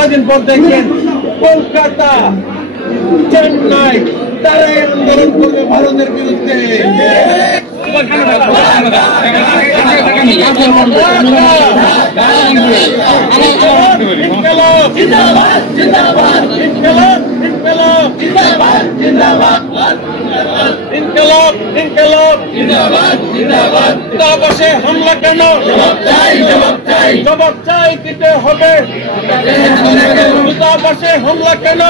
কদিন পর দেখবেন কলকাতা, চেন্নাই তারাই আন্দোলন করবে ভারতের বিরুদ্ধে। হামলা কেন? জবাব চাই দিতে হবে। দূতাবাসে হামলা কেন?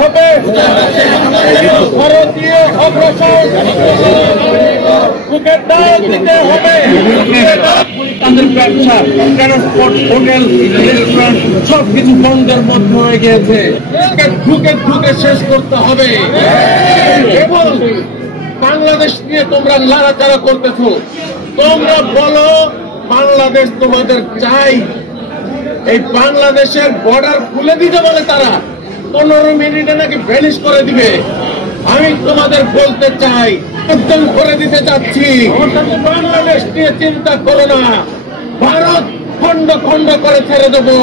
হবে ভারতীয় অগ্রসর বুকের ডাল দিতে হবে। তাদের ব্যবসা, ট্রান্সপোর্ট, হোটেল, রেস্টুরেন্ট সবকিছু বন্ধের মধ্যে হয়ে গিয়েছে। ঢুকে ঢুকে শেষ করতে হবে। এবং বাংলাদেশ নিয়ে তোমরা নাড়াচাড়া করতেছো। তোমরা বলো বাংলাদেশ তোমাদের চাই। এই বাংলাদেশের বর্ডার খুলে দিতে বলে তারা 15 মিনিটে নাকি ভ্যানিশ করে দিবে। আমি তোমাদের বলতে চাই, একদম করে দিতে চাচ্ছি। বাংলাদেশ নিয়ে চিন্তা করো না, ভারত খন্ড খন্ড করে ছেড়ে দেবো।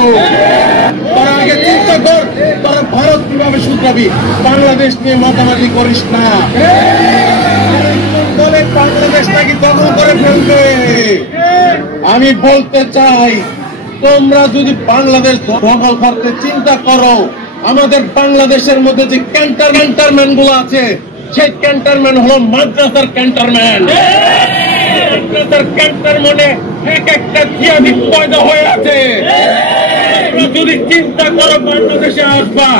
তার আগে চিন্তা কর তোরা ভারত কিভাবে শুধরাবি। বাংলাদেশ নিয়ে মাতামাতি করিস না। বলে বাংলাদেশ নাকি দখল করে ফেলবে। আমি বলতে চাই, তোমরা যদি বাংলাদেশ দখল করতে চিন্তা করো, আমাদের বাংলাদেশের মধ্যে যে ক্যান্টনমেন্ট গুলো আছে, সেই ক্যান্টনমেন্ট হলো মাদ্রাসার ক্যান্টনমেন্ট। ক্যান্টনমেন্টে এক একটা জিয়াদি পয়দা হয়ে আছে। যদি চিন্তা করো বাংলাদেশে আসবা,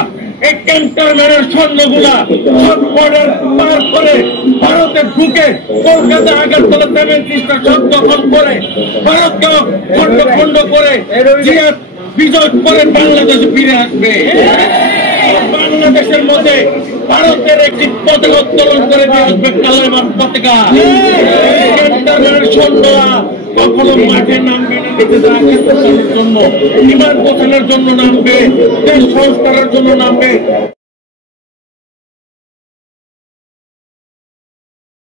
এই ক্যান্টনমেন্টের সৈন্যগুলা সব বর্ডার পার করে ভারতে ঢুকে কলকাতা, আগরতলা, 7 সব দখল করে ভারতকে খন্ড খন্ড করে জিয়াদ বিজয় করে বাংলাদেশে ফিরে আসবে। বাংলাদেশের মধ্যে ভারতের একটি পতাকা উত্তোলন করে দিয়ে আসবে, কালেমার পতাকা। সৈন্যরা কখনো মাঠে নামবে না জন্য, বিমান পৌঁছানোর জন্য নামবে, দেশ সংস্কারের জন্য নামবে।